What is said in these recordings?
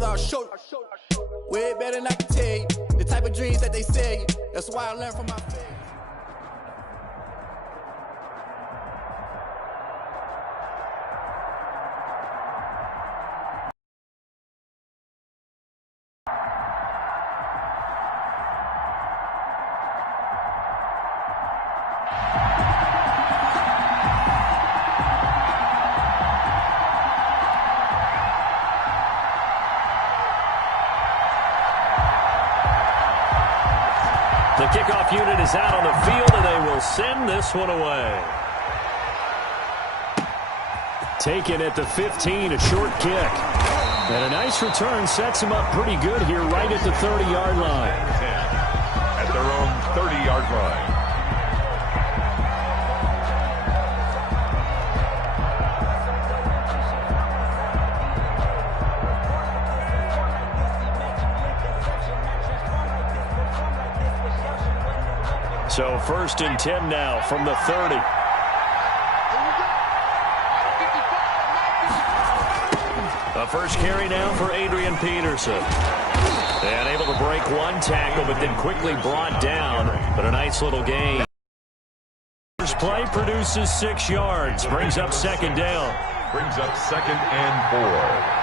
brother, I'll show you. Way better than I can tell you. The type of dreams that they sell you. That's why I learned from my failures. The kickoff unit is out on the field, and they will send this one away. Taken at the 15, a short kick. And a nice return sets him up pretty good here right at the 30-yard line. 10 at their own 30-yard line. So 1st and 10 now from the 30. A first carry now for Adrian Peterson. And able to break one tackle, but then quickly brought down. But a nice little gain. First play produces 6 yards. Brings up 2nd down. Brings up 2nd and 4.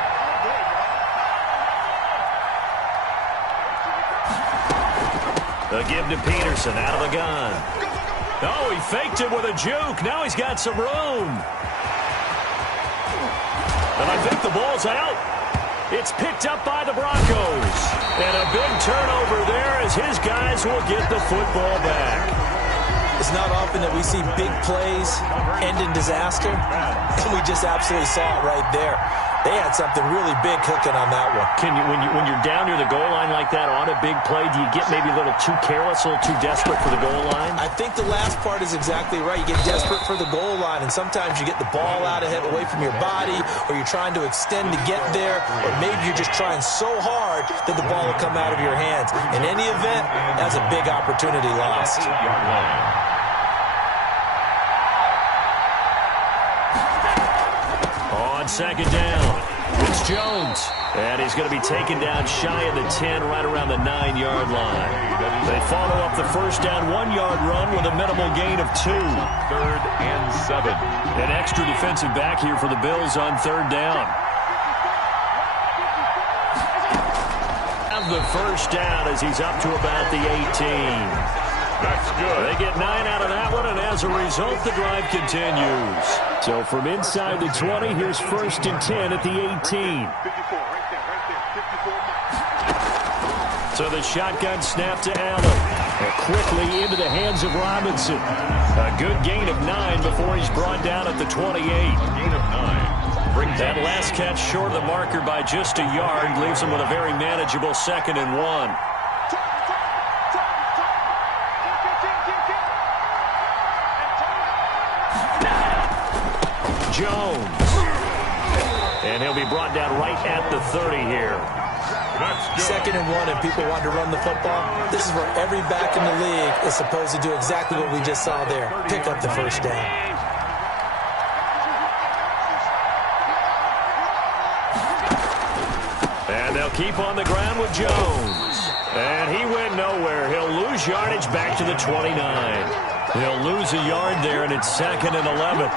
The give to Peterson out of the gun. Oh, he faked it with a juke. Now he's got some room. And I think the ball's out. It's picked up by the Broncos. And a big turnover there as his guys will get the football back. It's not often that we see big plays end in disaster. And we just absolutely saw it right there. They had something really big cooking on that one. When you're down near the goal line like that on a big play, do you get maybe a little too careless, a little too desperate for the goal line? I think the last part is exactly right. You get desperate for the goal line, and sometimes you get the ball out ahead away from your body, or you're trying to extend to get there, or maybe you're just trying so hard that the ball will come out of your hands. In any event, that's a big opportunity lost. On 2nd down, it's Jones. And he's going to be taken down shy of the 10, right around the 9-yard line. They follow up the first down 1-yard run with a minimal gain of 2. 3rd and 7. An extra defensive back here for the Bills on 3rd down. Have the first down as he's up to about the 18. That's good. They get 9 out of that one, and as a result, the drive continues. So from inside the 20, here's 1st and 10 at the 18. So the shotgun snap to Allen. And quickly into the hands of Robinson. A good gain of 9 before he's brought down at the 28. Gain of 9. Brings that last catch short of the marker by just a yard. Leaves him with a very manageable 2nd and 1. Jones. And he'll be brought down right at the 30 here. 2nd and 1, and people want to run the football. This is where every back in the league is supposed to do exactly what we just saw there. Pick up the first down. And they'll keep on the ground with Jones. And he went nowhere. He'll lose yardage back to the 29. He'll lose a yard there, and it's 2nd and 11.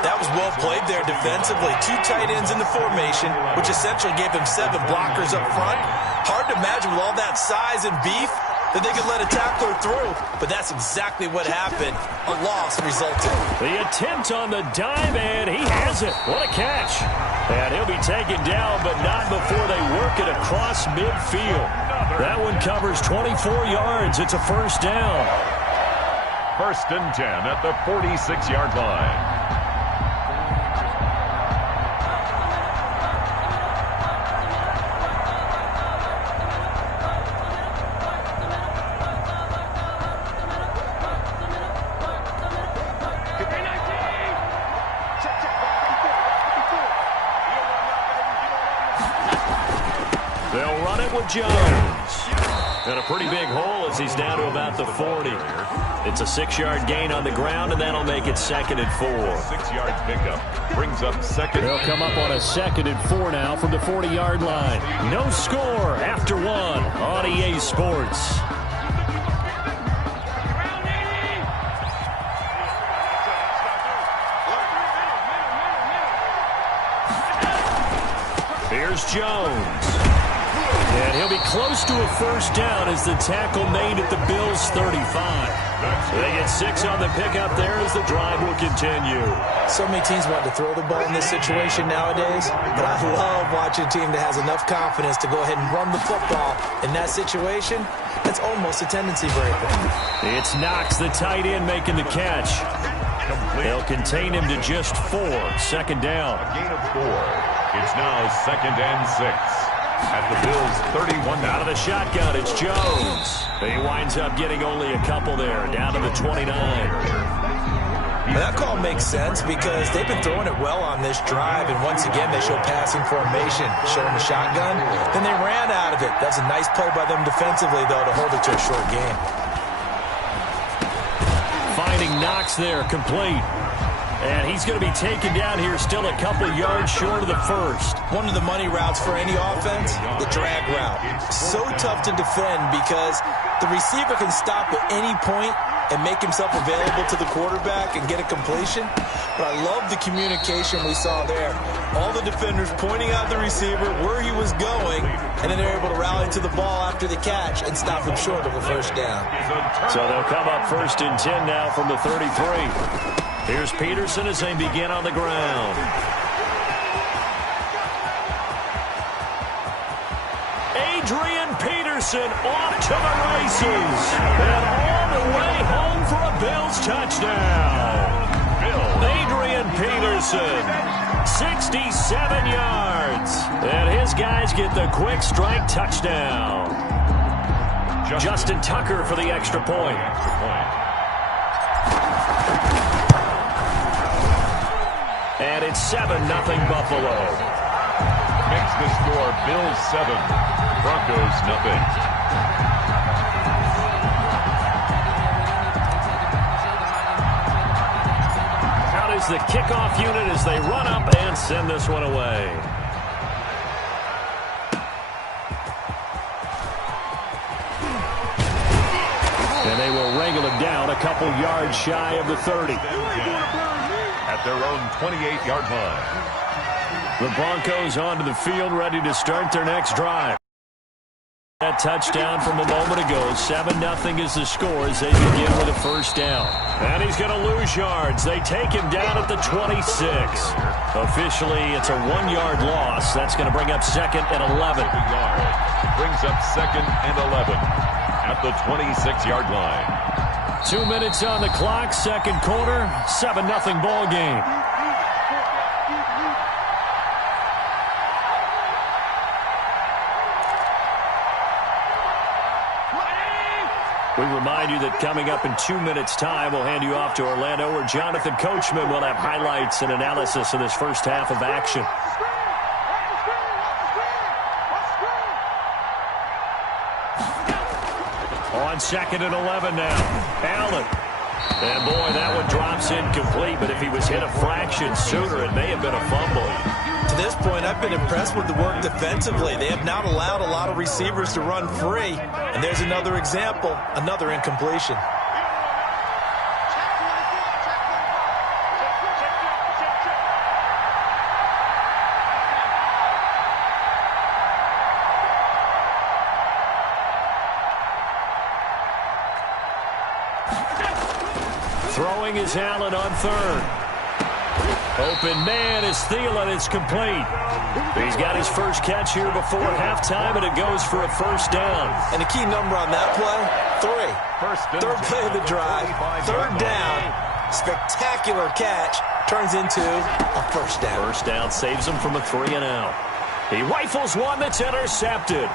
That was well played there defensively. 2 tight ends in the formation, which essentially gave them 7 blockers up front. Hard to imagine with all that size and beef that they could let a tackler through. But that's exactly what happened. A loss resulted. The attempt on the dive, and he has it. What a catch. And he'll be taken down, but not before they work it across midfield. That one covers 24 yards. It's a first down. 1st and 10 at the 46-yard line. They'll run it with Jones. And a pretty big hole as he's down to about the 40. It's a 6-yard gain on the ground, and that'll make it 2nd and 4. 6-yard pickup brings up second. They'll come up on a 2nd and 4 now from the 40-yard line. No score after 1 on EA Sports. Here's Jones. And he'll be close to a first down as the tackle made at the Bills' 35. They get 6 on the pickup there as the drive will continue. So many teams want to throw the ball in this situation nowadays, but I love watching a team that has enough confidence to go ahead and run the football. In that situation, that's almost a tendency breaker. It's Knox, the tight end, making the catch. They'll contain him to just 4. 2nd down. A gain of 4. It's now 2nd and 6. At the Bills' 31. Out of the shotgun, it's Jones. He winds up getting only a couple there, down to the 29. That call makes sense because they've been throwing it well on this drive, and once again they show passing formation, showing the shotgun. Then they ran out of it. That's a nice play by them defensively, though, to hold it to a short game. Finding Knox there, complete. And he's going to be taken down here, still a couple yards short of the first. One of the money routes for any offense, the drag route. So tough to defend because the receiver can stop at any point and make himself available to the quarterback and get a completion. But I love the communication we saw there. All the defenders pointing out the receiver, where he was going, and then they're able to rally to the ball after the catch and stop him short of a first down. So they'll come up 1st and 10 now from the 33. Here's Peterson as they begin on the ground. Adrian Peterson off to the races. And all the way home for a Bills touchdown. Adrian Peterson, 67 yards. And his guys get the quick strike touchdown. Justin Tucker for the extra point. And it's 7-0 Buffalo. Makes the score Bills 7, Broncos nothing. Out is the kickoff unit as they run up and send this one away. And they will wrangle him down a couple yards shy of the 30. At their own 28-yard line. The Broncos onto the field, ready to start their next drive. That touchdown from a moment ago. 7-0 is the score as they begin with a first down. And he's going to lose yards. They take him down at the 26. Officially, it's a 1-yard loss. That's going to bring up 2nd and 11. Brings up 2nd and 11 at the 26-yard line. 2 minutes on the clock, 2nd quarter, 7-0 ball game. We remind you that coming up in 2 minutes' time, we'll hand you off to Orlando, where Jonathan Coachman will have highlights and analysis of this first half of action. On 2nd and 11 now. Allen. And boy, that one drops incomplete, but if he was hit a fraction sooner, it may have been a fumble. To this point, I've been impressed with the work defensively. They have not allowed a lot of receivers to run free. And there's another example, another incompletion. Throwing is Allen on 3rd. Open man is Thielen. It's complete. He's got his first catch here before halftime, and it goes for a first down. And the key number on that play, 3. Third play of the drive, 3rd down. Spectacular catch turns into a first down. First down saves him from a 3-and-out. He rifles one that's intercepted.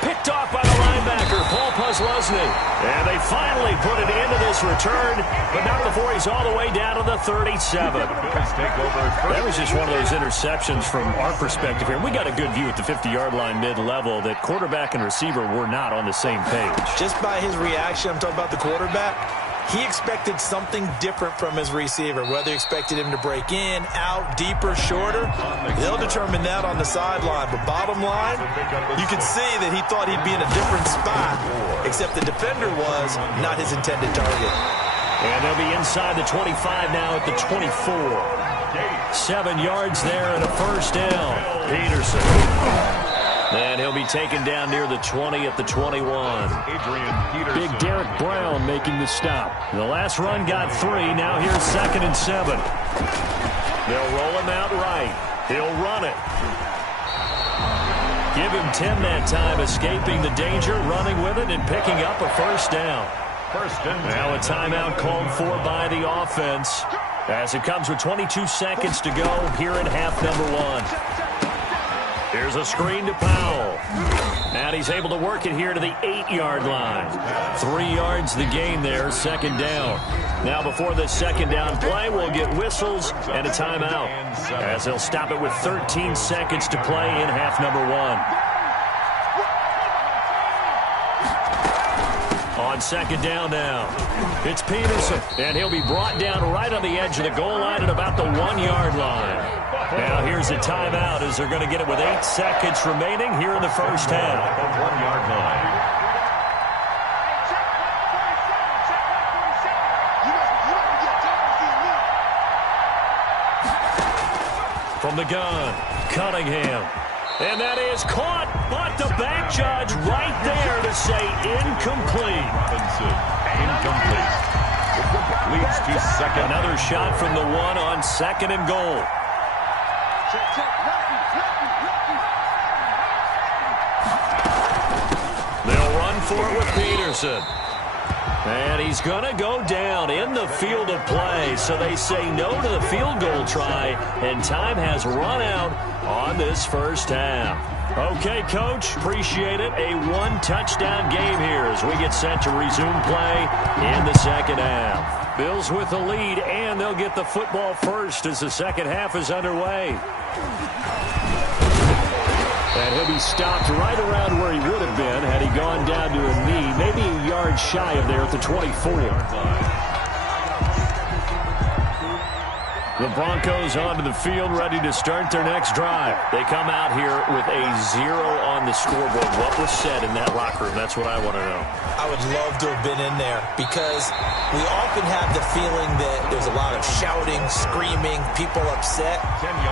Picked off by the linebacker, Paul Posluszny. And they finally put it into this return, but not before he's all the way down to the 37. That was just one of those interceptions from our perspective here. We got a good view at the 50-yard line mid-level that quarterback and receiver were not on the same page. Just by his reaction, I'm talking about the quarterback, he expected something different from his receiver, whether he expected him to break in, out, deeper, shorter. They'll determine that on the sideline. But bottom line, you can see that he thought he'd be in a different spot, except the defender was not his intended target. And they'll be inside the 25 now at the 24. 7 yards there and a first down. Peterson. And he'll be taken down near the 20 at the 21. Big Derek Brown making the stop. The last run got 3. Now here's 2nd and 7. They'll roll him out right. He'll run it. Give him 10 that time, escaping the danger, running with it, and picking up a first down. Now a timeout called for by the offense as it comes with 22 seconds to go here in half number 1. Here's a screen to Powell. And he's able to work it here to the 8-yard line. 3 yards the gain there, 2nd down. Now before this 2nd down play, we'll get whistles and a timeout as they'll stop it with 13 seconds to play in half number 1. On 2nd down now, it's Peterson, and he'll be brought down right on the edge of the goal line at about the 1-yard line. Now here's a timeout as they're going to get it with 8 seconds remaining here in the first half. 1-yard line. From the gun, Cunningham. And that is caught, but the back judge right there to say incomplete. Incomplete. Leads to second. Another shot from the 1 on 2nd and goal. They'll run for it with Peterson. And he's going to go down in the field of play. So they say no to the field goal try, and time has run out on this first half. Okay, Coach, appreciate it. A 1-touchdown game here as we get set to resume play in the second half. Bills with the lead, and they'll get the football first as the second half is underway. And he'll be stopped right around where he would have been had he gone down to a knee, maybe a yard shy of there at the 24. The Broncos onto the field, ready to start their next drive. They come out here with a 0 on the scoreboard. What was said in that locker room? That's what I want to know. I would love to have been in there because we often have the feeling that there's a lot of shouting, screaming, people upset.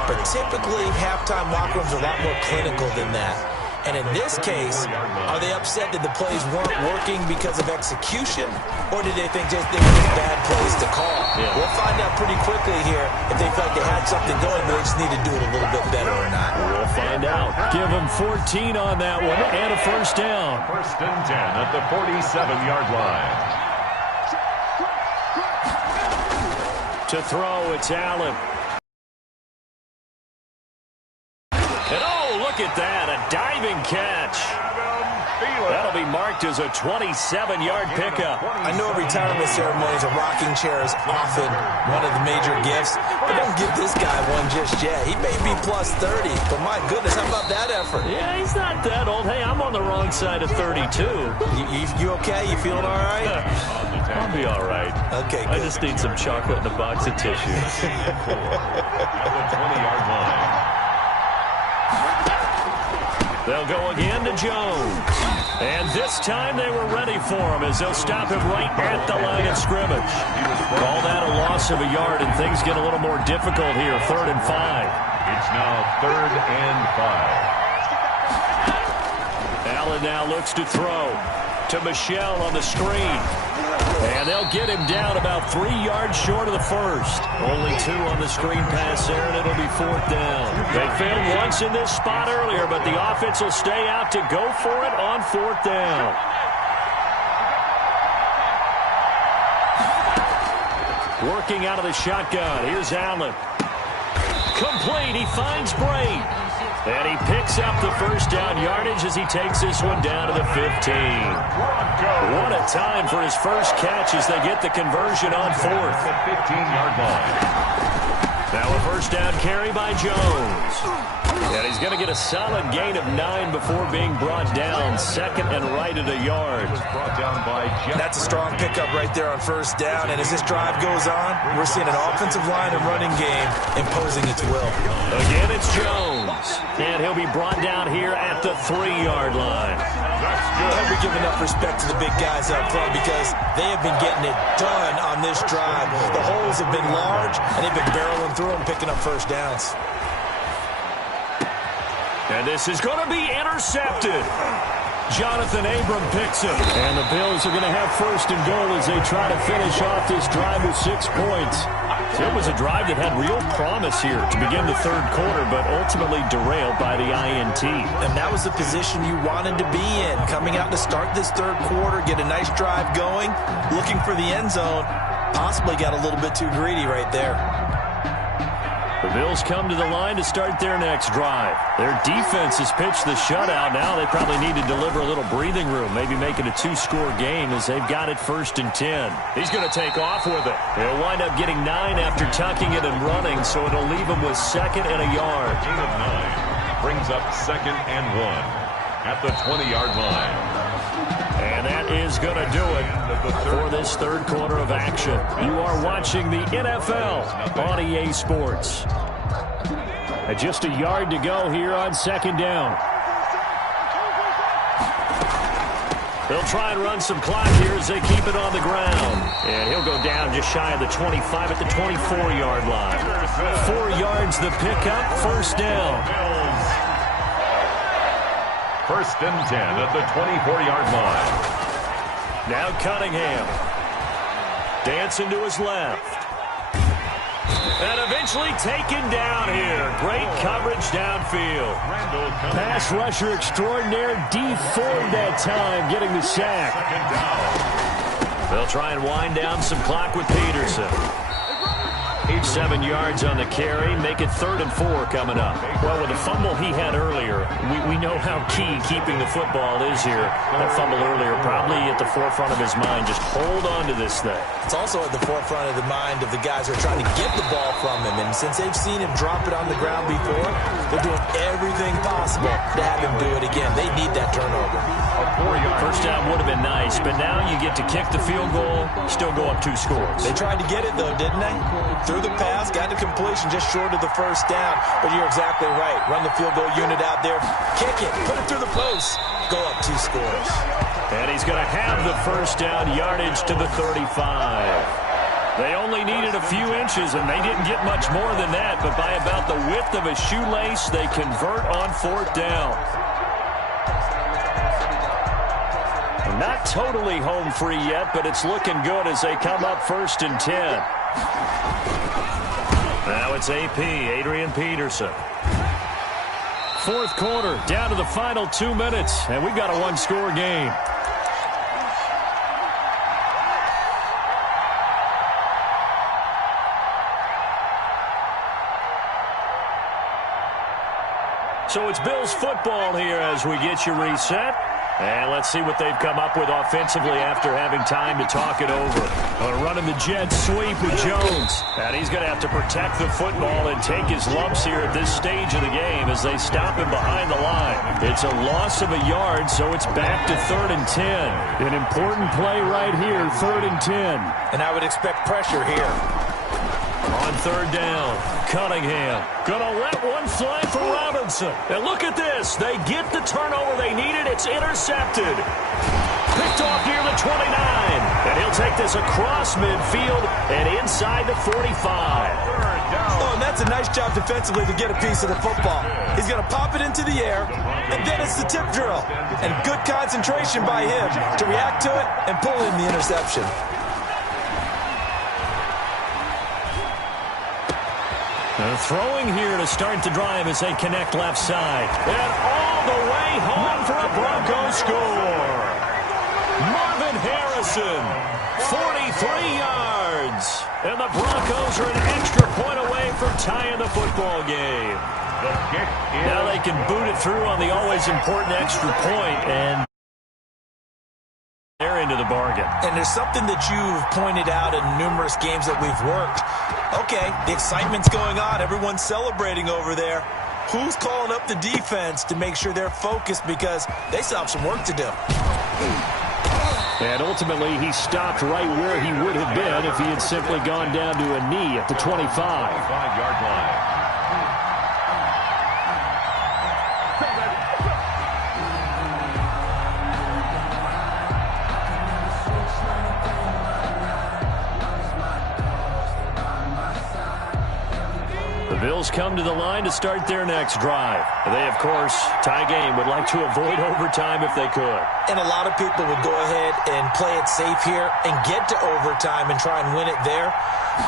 But typically, halftime locker rooms are a lot more clinical than that. And in this case, are they upset that the plays weren't working because of execution, or did they think they were just bad plays to call? Yeah. We'll find out pretty quickly here if they felt they had something going, but they just need to do it a little bit better or not. We'll find out. Give them 14 on that one and a first down. 1st and 10 at the 47-yard line. To throw, it's Allen. And oh, look at that, a diving catch. That'll be marked as a 27-yard pickup. I know retirement ceremonies and rocking chairs often one of the major gifts, but don't give this guy one just yet. He may be plus 30, but my goodness, how about that effort? Yeah, he's not that old. Hey, I'm on the wrong side of 32. You okay? You feeling all right? I'll be all right. Okay, good. I just need some chocolate and a box of tissues. At the 20-yard line. They'll go again to Jones. And this time they were ready for him as they'll stop him right at the line of scrimmage. Call that a loss of a yard, and things get a little more difficult here. 3rd and 5. It's now 3rd and 5. Allen now looks to throw to Michel on the screen. And they'll get him down about 3 yards short of the first. Only 2 on the screen pass there, and it'll be 4th down. They failed once in this spot earlier, but the offense will stay out to go for it on 4th down. Working out of the shotgun. Here's Allen. Complete. He finds Bray. And he picks up the first down yardage as he takes this one down to the 15. What a time for his first catch as they get the conversion on fourth. The 15-yard line. Now a first down carry by Jones. And he's going to get a solid gain of 9 before being brought down. Second and right at a yard. Brought down by Jeff. That's a strong pickup right there on first down. And as this drive goes on, we're seeing an offensive line and running game imposing its will. Again, it's Jones. And he'll be brought down here at the 3-yard line. That's I hope we give enough respect to the big guys up front because they have been getting it done on this drive. The holes have been large, and they've been barreling through them, picking up first downs. And this is going to be intercepted. Jonathan Abram picks it. And the Bills are going to have first and goal as they try to finish off this drive with 6 points. It was a drive that had real promise here to begin the third quarter, but ultimately derailed by the INT. And that was the position you wanted to be in. Coming out to start this third quarter, get a nice drive going, looking for the end zone. Possibly got a little bit too greedy right there. The Bills come to the line to start their next drive. Their defense has pitched the shutout. Now they probably need to deliver a little breathing room, maybe make it a 2-score game as they've got it first and 10. He's going to take off with it. He'll wind up getting 9 after tucking it and running, so it'll leave him with second and a yard. gain of 9 brings up second and 1 at the 20-yard line. And that is going to do it for this third quarter of action. You are watching the NFL on EA Sports. Just a yard to go here on second down. They'll try and run some clock here as they keep it on the ground. And he'll go down just shy of the 25 at the 24-yard line. 4 yards the pickup, first down. First and 10 at the 24-yard line. Now Cunningham. Dancing to his left. And eventually taken down here. Great coverage downfield. Pass rusher extraordinaire. Dee Ford that time getting the sack. They'll try and wind down some clock with Peterson. 7 yards on the carry. Make it 3rd and 4 coming up. Well, with the fumble he had earlier, we know how key keeping the football is here. That fumble earlier probably at the forefront of his mind. Just hold on to this thing. It's also at the forefront of the mind of the guys who are trying to get the ball from him. And since they've seen him drop it on the ground before, they're doing everything possible to have him do it again. They need that turnover. First down would have been nice, but now you get to kick the field goal, still go up 2 scores. They tried to get it, though, didn't they? Threw the pass, got the completion just short of the first down. But you're exactly right. Run the field goal unit out there, kick it, put it through the post, go up 2 scores. And he's going to have the first down yardage to the 35. They only needed a few inches, and they didn't get much more than that. But by about the width of a shoelace, they convert on 4th down. Not totally home free yet, but it's looking good as they come up 1st and 10. Now it's AP, Adrian Peterson. 4th quarter, down to the final 2 minutes, and we've got a 1-score game. So it's Bills football here as we get you reset. And let's see what they've come up with offensively after having time to talk it over. Running the jet sweep with Jones. And he's going to have to protect the football and take his lumps here at this stage of the game as they stop him behind the line. It's a loss of a yard, so it's back to 3rd and 10. An important play right here, 3rd and 10. And I would expect pressure here. On 3rd down, Cunningham gonna let one fly for Robinson. And look at this. They get the turnover they needed. It's intercepted. Picked off near the 29. And he'll take this across midfield and inside the 45. Oh, and that's a nice job defensively to get a piece of the football. He's going to pop it into the air, and then it's the tip drill. And good concentration by him to react to it and pull in the interception. Throwing here to start the drive as they connect left side. And all the way home for a Broncos score. Marvin Harrison, 43 yards. And the Broncos are an extra point away from tying the football game. The kick is Now they can boot it through on the always important extra point, and they're into the bargain. And there's something that you've pointed out in numerous games that we've worked. Okay, the excitement's going on. Everyone's celebrating over there. Who's calling up the defense to make sure they're focused, because they still have some work to do? And ultimately, he stopped right where he would have been if he had simply gone down to a knee at the 25. 25-yard line. The Bills come to the line to start their next drive. They, of course, tie game, would like to avoid overtime if they could. And a lot of people would go ahead and play it safe here and get to overtime and try and win it there.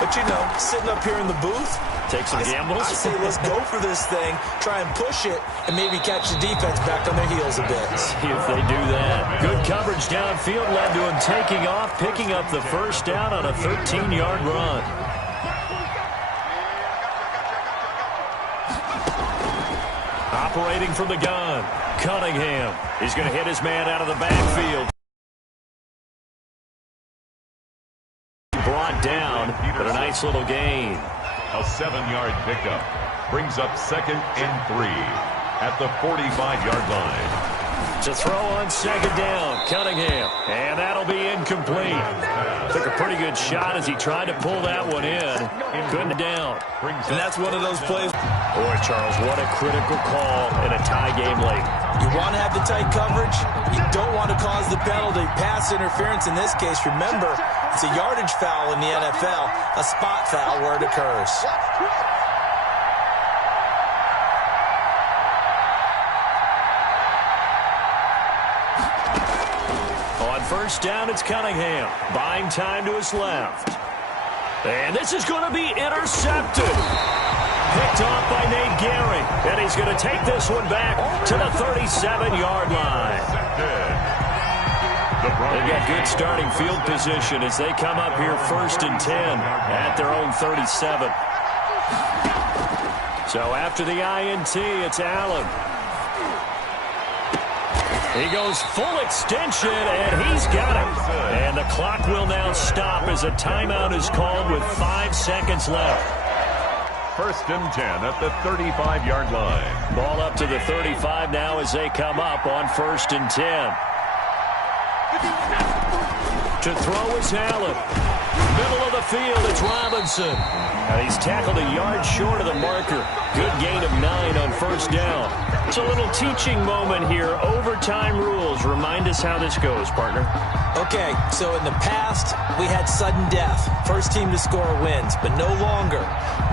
But, you know, sitting up here in the booth, take some gambles. I say let's go for this thing, try and push it, and maybe catch the defense back on their heels a bit. See if they do that. Good coverage downfield led to him taking off, picking up the first down on a 13-yard run. Operating from the gun, Cunningham. He's going to hit his man out of the backfield. Brought down, but a nice little gain. A 7-yard pickup brings up 2nd and 3 at the 45-yard line. To throw on second down, Cunningham, and that'll be incomplete. Took a pretty good shot as he tried to pull that one in. Couldn't down. And that's one of those plays. Boy, Charles, what a critical call in a tie game late. You want to have the tight coverage. You don't want to cause the penalty. Pass interference in this case. Remember, it's a yardage foul in the NFL, a spot foul where it occurs. On first down, it's Cunningham. Buying time to his left. And this is going to be intercepted. Picked off by Nate Gehring. And he's going to take this one back to the 37-yard line. They've got good starting field position as they come up here 1st and 10 at their own 37. So after the INT, it's Allen. He goes full extension, and he's got it. And the clock will now stop as a timeout is called with 5 seconds left. 1st and 10 at the 35-yard line. Ball up to the 35 now as they come up on 1st and 10. To throw is Allen. Middle of the field, it's Robinson. And he's tackled a yard short of the marker. Good gain of 9 on 1st down. It's a little teaching moment here. Overtime rules. Remind us how this goes, partner. Okay, so in the past, we had sudden death. First team to score wins, but no longer.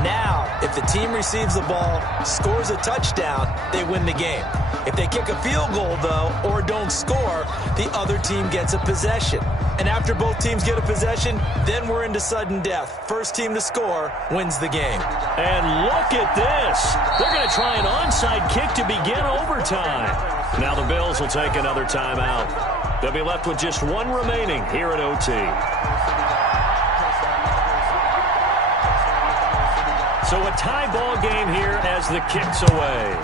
Now, if the team receives the ball, scores a touchdown, they win the game. If they kick a field goal, though, or don't score, the other team gets a possession. And after both teams get a possession, then we're into sudden death. First team to score wins the game. And look at this. They're going to try an onside kick to begin overtime. Now the Bills will take another timeout. They'll be left with just one remaining here at OT. So a tie ball game here as the kick's away.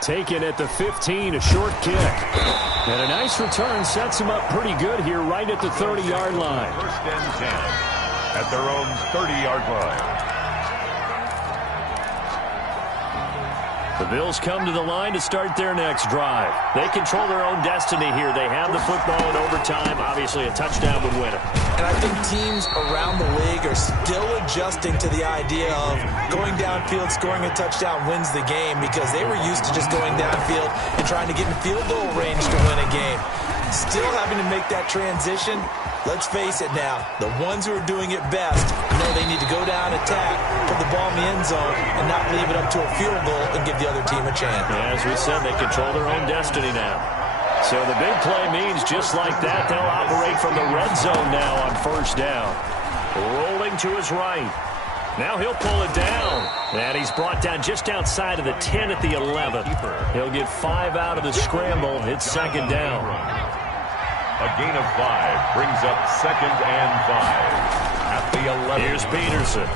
Taken at the 15, a short kick. And a nice return sets him up pretty good here right at the 30-yard line. 1st and 10 at their own 30-yard line. The Bills come to the line to start their next drive. They control their own destiny here. They have the football in overtime. Obviously, a touchdown would win it. And I think teams around the league are still adjusting to the idea of going downfield, scoring a touchdown wins the game, because they were used to just going downfield and trying to get in field goal range to win a game. Still having to make that transition. Let's face it now, the ones who are doing it best know they need to go down, attack, put the ball in the end zone, and not leave it up to a field goal and give the other team a chance. Yeah, as we said, they control their own destiny now. So the big play means just like that, they'll operate from the red zone now on 1st down. Rolling to his right. Now he'll pull it down. And he's brought down just outside of the 10 at the 11. He'll get 5 out of the scramble. It's 2nd down. A gain of 5 brings up 2nd and 5 at the 11. Here's Peterson.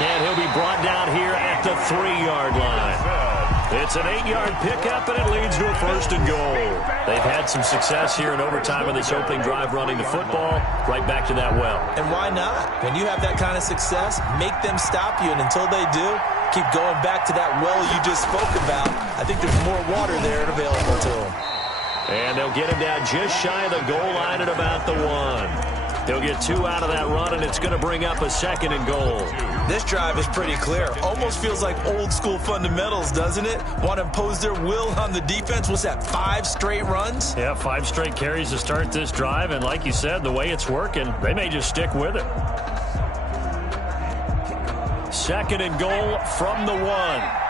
And he'll be brought down here at the 3-yard line. It's an 8-yard pickup, and it leads to a 1st and goal. They've had some success here in overtime in this opening drive running the football. Right back to that well. And why not? When you have that kind of success, make them stop you, and until they do, keep going back to that well you just spoke about. I think there's more water there available to them. And they'll get him down just shy of the goal line at about the 1. He'll get 2 out of that run, and it's going to bring up a 2nd and goal. This drive is pretty clear. Almost feels like old-school fundamentals, doesn't it? Want to impose their will on the defense. What's that, 5 straight runs? Yeah, 5 straight carries to start this drive, and like you said, the way it's working, they may just stick with it. 2nd and goal from the 1.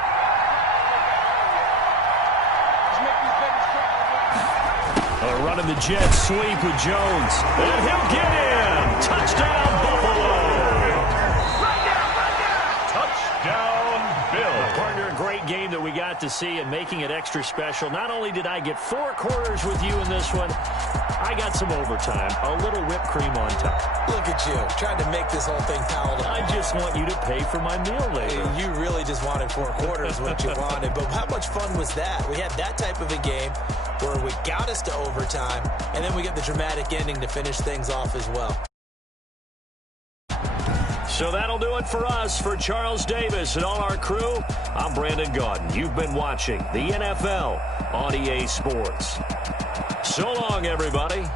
Running the jet sweep with Jones. And he'll get in. Touchdown, Buffalo. Touchdown, Bill. Partner, a great game that we got to see and making it extra special. Not only did I get 4 quarters with you in this one, I got some overtime. A little whipped cream on top. Look at you, trying to make this whole thing palatable. I just want you to pay for my meal later. You really just wanted 4 quarters, what you wanted. But how much fun was that? We had that type of a game where we got us to overtime, and then we get the dramatic ending to finish things off as well. So that'll do it for us. For Charles Davis and all our crew, I'm Brandon Gaudin. You've been watching the NFL on EA Sports. So long, everybody.